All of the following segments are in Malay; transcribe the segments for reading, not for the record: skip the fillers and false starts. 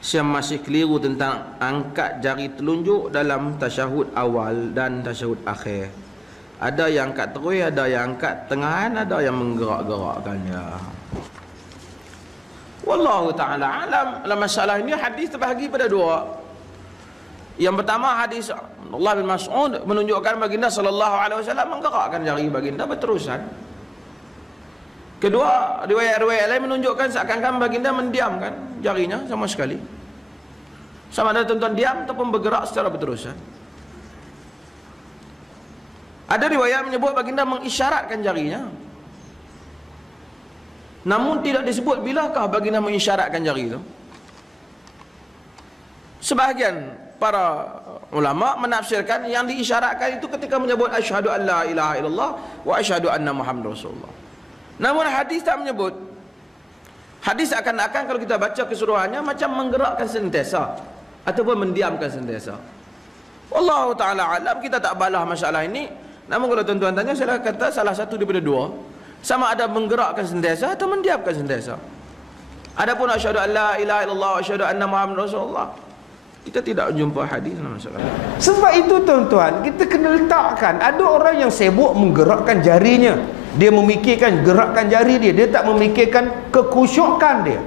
Syekh masih keliru tentang angkat jari telunjuk dalam tasyahud awal dan tasyahud akhir. Ada yang angkat terus, ada yang angkat tengahan, ada yang menggerak-gerakkannya. Wallahu ta'ala alam. Dalam masalah ini hadis terbahagi pada dua. Yang pertama hadis Abdullah bin Mas'ud menunjukkan baginda sallallahu alaihi wasallam menggerakkan jari baginda berterusan. Kedua, riwayat-riwayat lain menunjukkan seakan-akan baginda mendiamkan jarinya sama sekali. Sama ada tuan-tuan diam ataupun bergerak secara berterusan. Ada riwayat menyebut baginda mengisyaratkan jarinya. Namun tidak disebut bilakah baginda mengisyaratkan jari itu. Sebahagian para ulama menafsirkan yang diisyaratkan itu ketika menyebut asyhadu an la ilaha illallah wa asyhadu anna muhammadar rasulullah. Namun hadis tak menyebut. Hadis akan-akan kalau kita baca keseluruhannya macam menggerakkan sentiasa ataupun mendiamkan sentiasa. Wallahu ta'ala alam, kita tak balah masalah ini. Namun kalau tuan-tuan tanya, saya kata salah satu daripada dua. Sama ada menggerakkan sentiasa atau mendiamkan sentiasa. Adapun asyhadu an la ilaha illallah wa asyhadu anna muhammadar rasulullah, kita tidak jumpa hadis dalam masalah. Sebab itu tuan-tuan, kita kena letakkan. Ada orang yang sibuk menggerakkan jarinya. Dia memikirkan gerakkan jari dia. Dia tak memikirkan kekhusyukan dia.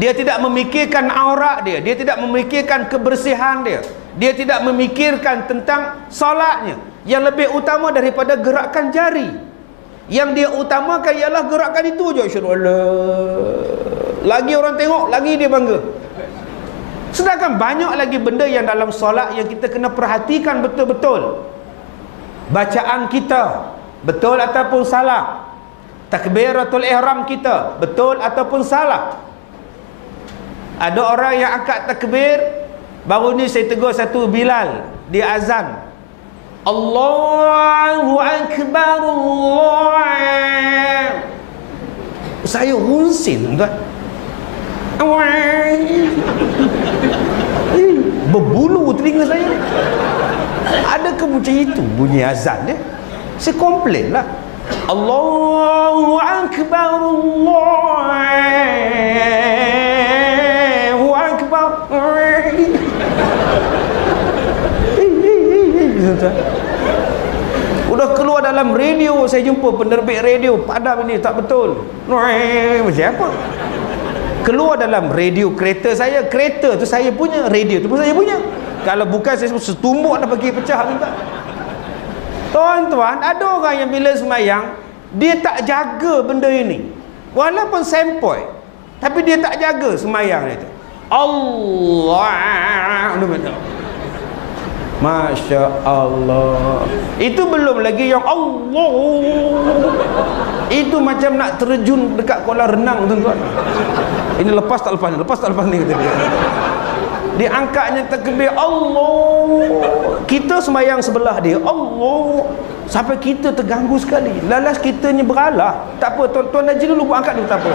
Dia tidak memikirkan aurat dia. Dia tidak memikirkan kebersihan dia. Dia tidak memikirkan tentang solatnya. Yang lebih utama daripada gerakan jari, yang dia utamakan ialah gerakan itu je. Lagi orang tengok, lagi dia bangga. Sedangkan banyak lagi benda yang dalam solat yang kita kena perhatikan betul-betul. Bacaan kita betul ataupun salah. Takbiratul ihram kita betul ataupun salah. Ada orang yang angkat takbir. Baru ni saya tegur satu Bilal, dia azan, Allahu Akbar, Allah. Saya hunsin tuan. Berbulu telinga saya. Adakah macam itu bunyi azan dia? Saya komplain lah. Allahu Akbar, Allahu Akbar. Udah keluar dalam radio, saya jumpa penerbit radio padam ini tak betul. Macam apa? Keluar dalam radio kereta saya. Kereta tu saya punya, radio tu pun saya punya. Kalau bukan saya setumbuk dah bagi pecah juga. Tuan-tuan, ada orang yang bila semayang dia tak jaga benda ini. Walaupun sempoi, tapi dia tak jaga semayang dia tu. Allah, Masya Allah. Itu belum lagi yang Allah. Itu macam nak terjun dekat kolam renang tuan-tuan. Ini lepas tak lepas ni, lepas tak lepas ni kata dia. Dia angkatnya takbir Allah. Kita sembahyang sebelah dia Allah. Sampai kita terganggu sekali. Lalas kitanya beralah. Tak apa, tuan-tuan Haji dulu buat angkat dulu, tak apa.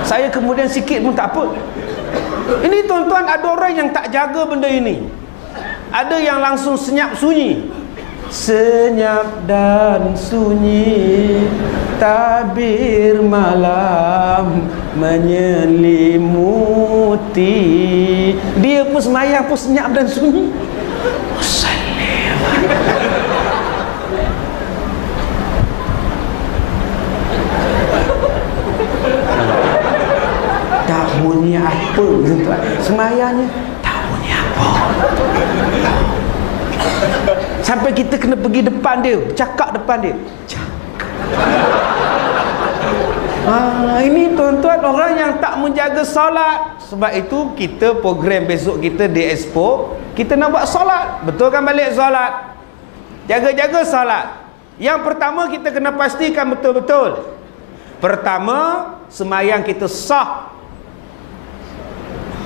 Saya kemudian sikit pun tak apa. Ini tuan-tuan, ada orang yang tak jaga benda ini. Ada yang langsung senyap sunyi. Senyap dan sunyi, tabir malam menyelimuti. Dia pun semayang pun senyap dan sunyi. Tak bunyi apa tuan? Semayangnya tak bunyi apa. Sampai kita kena pergi depan dia, cakap depan dia. Ini tuan-tuan orang yang tak menjaga solat. Sebab itu kita program besok kita di Expo, kita nak buat solat. Betul kan balik solat? Jaga-jaga solat. Yang pertama kita kena pastikan betul-betul. Pertama, semayang kita sah.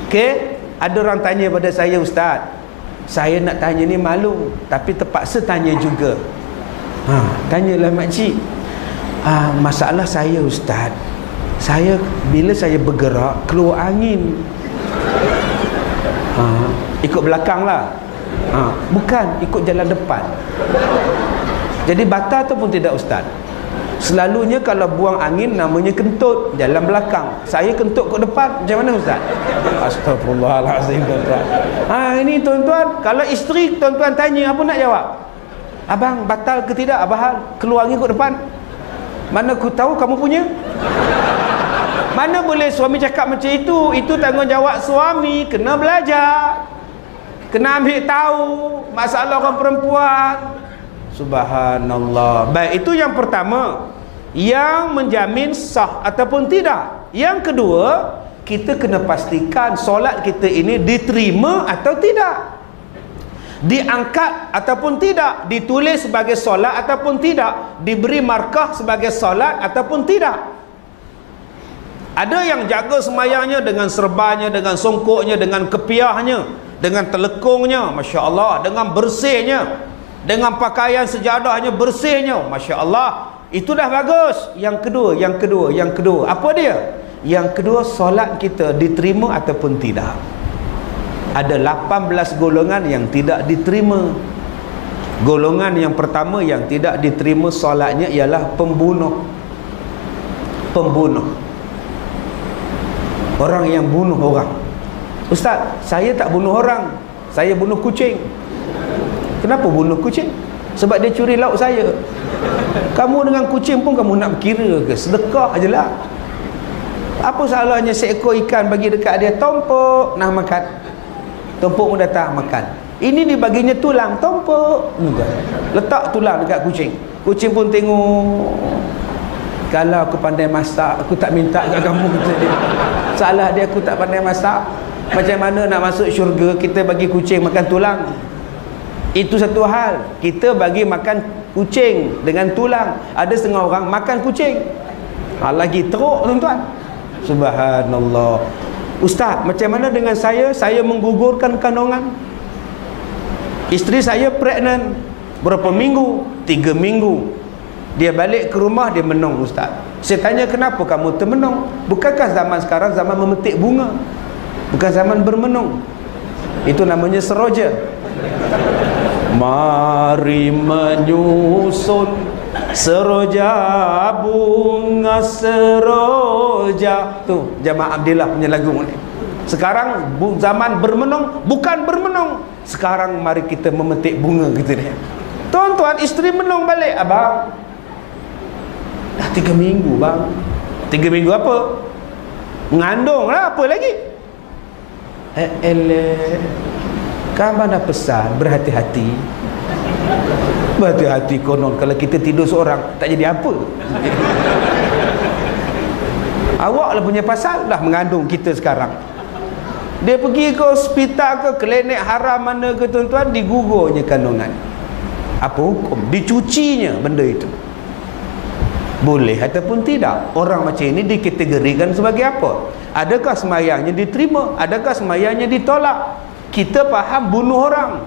Okey, ada orang tanya pada saya, Ustaz, saya nak tanya ni malu, tapi terpaksa tanya juga. Tanyalah makcik. Masalah saya, Ustaz, saya bila saya bergerak keluar angin. Ikut belakang lah. Bukan ikut jalan depan. Jadi batal tu pun tidak, Ustaz? Selalunya kalau buang angin namanya kentut, jalan belakang. Saya kentut ke depan, macam mana Ustaz? Astagfirullahalazim tuan-tuan. Ini tuan-tuan, kalau isteri tuan-tuan tanya, apa nak jawab? Abang batal ke tidak? Abang keluar angin ke depan. Mana aku tahu kamu punya? Mana boleh suami cakap macam itu? Itu tanggungjawab suami, kena belajar. Kena ambil tahu masalah orang perempuan. Subhanallah. Baik, itu yang pertama, yang menjamin sah ataupun tidak. Yang kedua, kita kena pastikan solat kita ini diterima atau tidak, diangkat ataupun tidak, ditulis sebagai solat ataupun tidak, diberi markah sebagai solat ataupun tidak. Ada yang jaga semayangnya dengan serbanya, dengan songkoknya, dengan kepiahnya, dengan telekungnya, Masya Allah, dengan bersihnya, dengan pakaian sejadahnya, bersihnya, Masya Allah. Itu dah bagus. Yang kedua, apa dia? Yang kedua, solat kita diterima ataupun tidak. Ada 18 golongan yang tidak diterima. Golongan yang pertama yang tidak diterima solatnya ialah pembunuh. Orang yang bunuh orang. Ustaz, saya tak bunuh orang, saya bunuh kucing. Kenapa bunuh kucing? Sebab dia curi lauk saya. Kamu dengan kucing pun kamu nak berkira ke? Sedekah je lah. Apa salahnya seekor ikan bagi dekat dia, tompok, nak makan. Tompok pun datang makan. Ini dibaginya tulang, tompok, letak tulang dekat kucing. Kucing pun tengok. Kalau aku pandai masak, aku tak minta kat kamu, kata dia. Salah dia, aku tak pandai masak. Macam mana nak masuk syurga kita bagi kucing makan tulang? Itu satu hal. Kita bagi makan kucing dengan tulang. Ada setengah orang makan kucing. Lagi teruk tuan-tuan. Subhanallah. Ustaz, macam mana dengan saya? Saya menggugurkan kandungan. Isteri saya pregnant. Berapa minggu? 3 minggu. Dia balik ke rumah, dia menung, Ustaz. Saya tanya, kenapa kamu termenung? Bukankah zaman sekarang zaman memetik bunga? Bukan zaman bermenung. Itu namanya seroja. Mari menyusun seroja, bunga seroja. Tu Jamaah Abdillah punya lagu ni. Sekarang zaman bermenung, bukan bermenung. Sekarang mari kita memetik bunga, gitu dia. Tuan-tuan, isteri menung balik. Abang, dah 3 minggu bang. 3 minggu apa? Mengandung lah, apa lagi? Kan abang dah pesan, berhati-hati. Berhati-hati konon kalau kita tidur seorang tak jadi apa. Awak lah punya pasal dah mengandung kita sekarang. Dia pergi ke hospital ke klinik haram mana ke tuan-tuan, digugurnya kandungan. Apa hukum? Dicucinya benda itu. Boleh ataupun tidak? Orang macam ini dikategorikan sebagai apa? Adakah semayangnya diterima? Adakah semayangnya ditolak? Kita faham bunuh orang.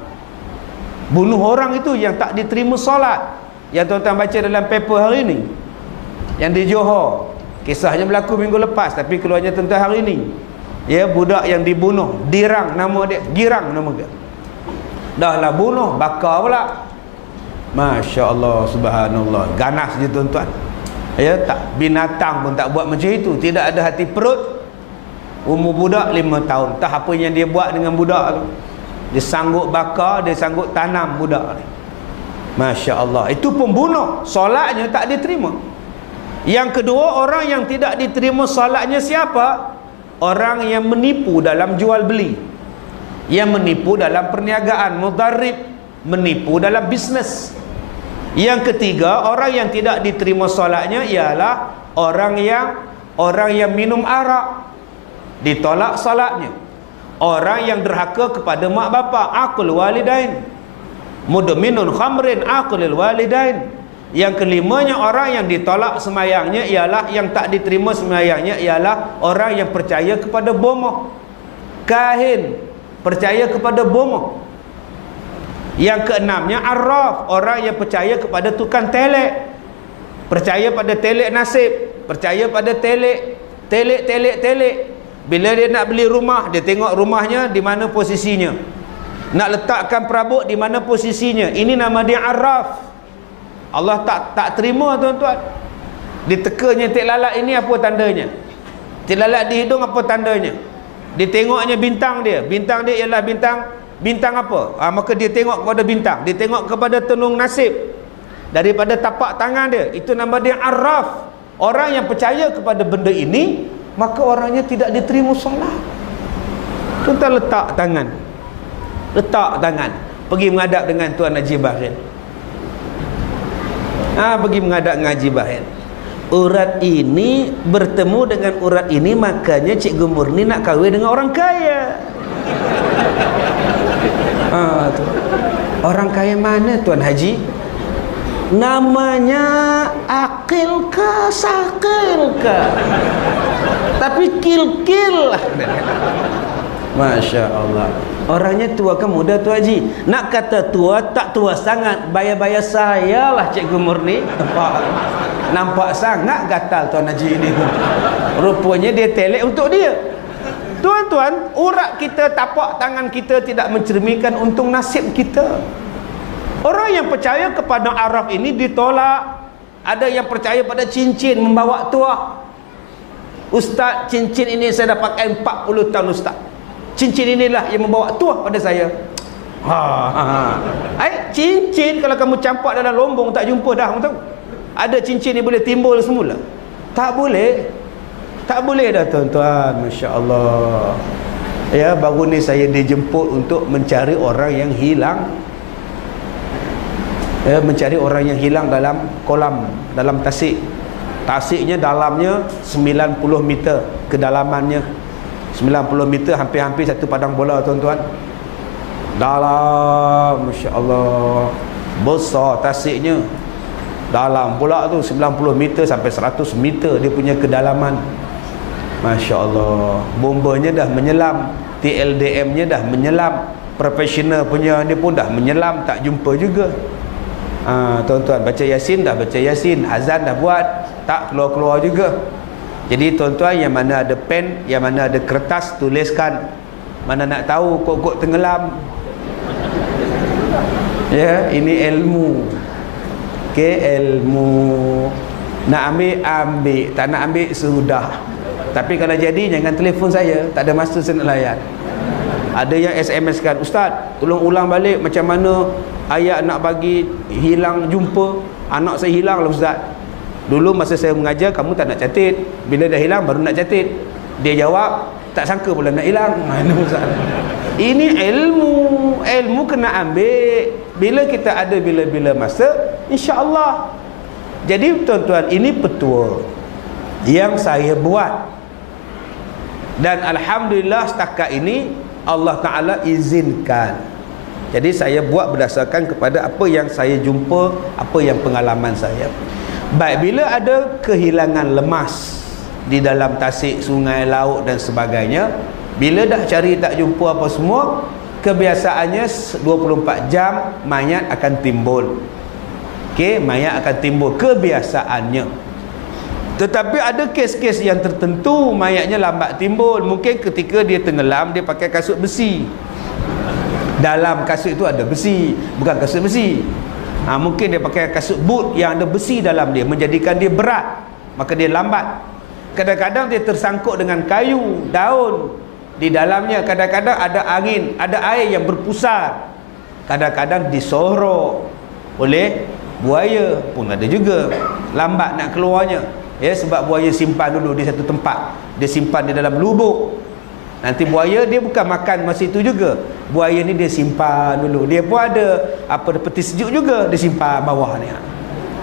Bunuh orang itu yang tak diterima solat. Yang tuan-tuan baca dalam paper hari ini, yang di Johor, kisahnya berlaku minggu lepas, tapi keluarnya tuan-tuan hari ini. Ya, budak yang dibunuh, Dirang nama dia, Girang nama dia. Dah lah bunuh, bakar pula. Masya Allah, subhanallah. Ganas je tuan-tuan. Ya, tak, binatang pun tak buat macam itu. Tidak ada hati perut. Umur budak 5 tahun. Tak apa yang dia buat dengan budak tu. Dia sanggup bakar, dia sanggup tanam budak ni. Masya Allah. Itu pembunuh. Solatnya tak diterima. Yang kedua, orang yang tidak diterima solatnya siapa? Orang yang menipu dalam jual beli, yang menipu dalam perniagaan, mudarrib, menipu dalam bisnes. Yang ketiga, orang yang tidak diterima solatnya ialah orang yang minum arak, ditolak solatnya. Orang yang derhaka kepada mak bapak, aqul walidain, mudminun khamrin, aqulil walidain. Yang kelimanya, orang yang ditolak semayangnya ialah, yang tak diterima semayangnya ialah orang yang percaya kepada bomoh, kahin, percaya kepada bomoh. Yang keenamnya arraf, orang yang percaya kepada tukang telek, percaya pada telek nasib, percaya pada telek. Bila dia nak beli rumah, dia tengok rumahnya di mana posisinya, nak letakkan perabot di mana posisinya. Ini nama dia arraf. Allah tak terima tuan-tuan. Ditekanya tik lalat ini apa tandanya? Tik lalat di hidung apa tandanya? Ditengoknya bintang dia ialah bintang apa? Maka dia tengok kepada bintang, dia tengok kepada tenung nasib daripada tapak tangan dia. Itu nama dia arraf. Orang yang percaya kepada benda ini, maka orangnya tidak diterima solat. Tuan letak tangan, pergi menghadap dengan Tuan Haji Bahir. Pergi menghadap dengan Haji Bahir. Urat ini bertemu dengan urat ini, makanya Cikgu Murni nak kahwin dengan orang kaya. Tu. Orang kaya mana Tuan Haji? Namanya Akil ke Sakil ke, tapi kil-kil lah. Masya Allah. Orangnya tua ke muda Tuan Haji? Nak kata tua, tak tua sangat. Bayar-bayar saya lah Cikgu Murni. Nampak sangat gatal Tuan Haji ini. Rupanya dia telek untuk dia. Tuan-tuan, urat kita, tapak tangan kita tidak mencerminkan untung nasib kita. Orang yang percaya kepada araf ini ditolak. Ada yang percaya pada cincin membawa tuah. Ustaz, cincin ini saya dah pakai 40 tahun Ustaz. Cincin inilah yang membawa tuah pada saya. Cincin kalau kamu campak dalam lombong tak jumpa dah, kamu tahu? Ada cincin yang boleh timbul semula? Tak boleh. Tak boleh dah tuan-tuan. Masya Allah. Ya, baru ni saya dijemput untuk mencari orang yang hilang. Ya, mencari orang yang hilang dalam kolam, dalam tasik. Tasiknya dalamnya 90 meter kedalamannya. 90 meter, hampir-hampir satu padang bola tuan-tuan. Dalam, Masya Allah. Besar tasiknya. Dalam pula tu 90 meter sampai 100 meter dia punya kedalaman. Masya Allah. Bombanya dah menyelam, TLDM-nya dah menyelam, profesional punya ni pun dah menyelam, tak jumpa juga. Tuan-tuan, baca Yasin dah baca Yasin, azan dah buat, tak keluar-keluar juga. Jadi tuan-tuan, yang mana ada pen, yang mana ada kertas, tuliskan. Mana nak tahu kok tenggelam. Ya, ini ilmu. Ilmu. Nak ambil, tak nak ambil sudah. Tapi kalau jadi, jangan telefon saya, tak ada masa saya nak layan. Ada yang SMS kan, Ustaz, tolong ulang balik macam mana ayat nak bagi hilang jumpa. Anak saya hilang lah Ustaz. Dulu masa saya mengajar, kamu tak nak catat. Bila dah hilang baru nak catat. Dia jawab, tak sangka pula nak hilang. Mana Ustaz? Ini ilmu. Ilmu kena ambil. Bila kita ada bila-bila masa, insya-Allah. Jadi tuan-tuan, ini petua yang saya buat. Dan alhamdulillah setakat ini Allah Ta'ala izinkan. Jadi saya buat berdasarkan kepada apa yang saya jumpa, apa yang pengalaman saya. Baik, bila ada kehilangan lemas di dalam tasik, sungai, laut dan sebagainya, bila dah cari tak jumpa apa semua, kebiasaannya 24 jam mayat akan timbul. Mayat akan timbul, kebiasaannya. Tetapi ada kes-kes yang tertentu mayatnya lambat timbul. Mungkin ketika dia tenggelam, dia pakai kasut besi. Dalam kasut itu ada besi, bukan kasut besi. Mungkin dia pakai kasut boot yang ada besi dalam dia, menjadikan dia berat, maka dia lambat. Kadang-kadang dia tersangkut dengan kayu, daun di dalamnya. Kadang-kadang ada angin, ada air yang berpusar. Kadang-kadang disorok oleh buaya pun ada juga, lambat nak keluarnya. Ya, sebab buaya simpan dulu di satu tempat. Dia simpan di dalam lubuk. Nanti buaya dia bukan makan masa itu juga. Buaya ni dia simpan dulu. Dia pun ada peti sejuk juga, dia simpan bawah ni.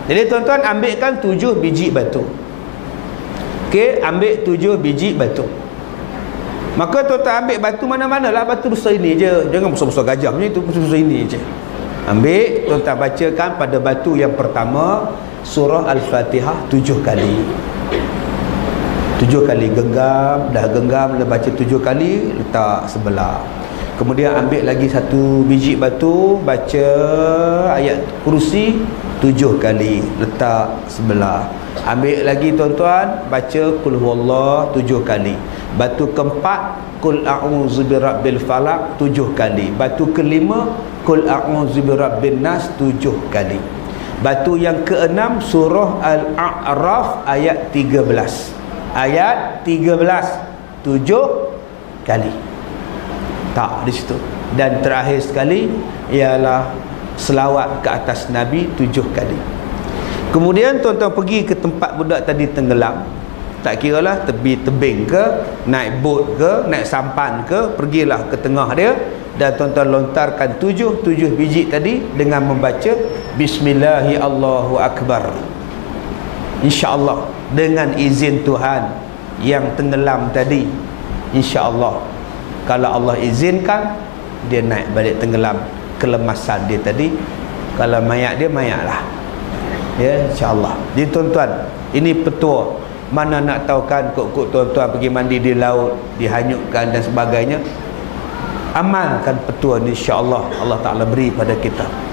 Jadi tuan-tuan, ambilkan 7 biji batu. Ambil 7 biji batu. Maka tuan-tuan ambil batu mana-mana lah. Batu besar ini je. Jangan besar-besar gajah macam itu, besar-besar ini je. Ambil, tuan-tuan bacakan pada batu yang pertama surah Al-Fatihah 7 kali. 7 kali genggam, dah baca 7 kali, letak sebelah. Kemudian ambil lagi 1 biji batu, baca ayat kursi 7 kali, letak sebelah. Ambil lagi tuan-tuan, baca qul huwallah 7 kali. Batu keempat, qul a'udzu birabbil falaq 7 kali. Batu kelima, qul a'udzu birabbin nas 7 kali. Batu yang keenam surah Al-A'raf ayat 13. Ayat 13 7 kali. Tak di situ. Dan terakhir sekali ialah selawat ke atas Nabi 7 kali. Kemudian tuan-tuan pergi ke tempat budak tadi tenggelam. Tak kiralah tepi tebing ke, naik bot ke, naik sampan ke, pergilah ke tengah dia dan tuan-tuan lontarkan 7 biji tadi dengan membaca Bismillahi Allahu Akbar. InsyaAllah dengan izin Tuhan yang tenggelam tadi, InsyaAllah kalau Allah izinkan dia naik balik tenggelam, kelemasan dia tadi. Kalau mayat dia, mayat lah ya, InsyaAllah. Jadi tuan-tuan, ini petua. Mana nak tahu kan kok tuan-tuan pergi mandi di laut, dihanyutkan dan sebagainya. Amalkan petua ni, insya-Allah Allah Ta'ala beri pada kita.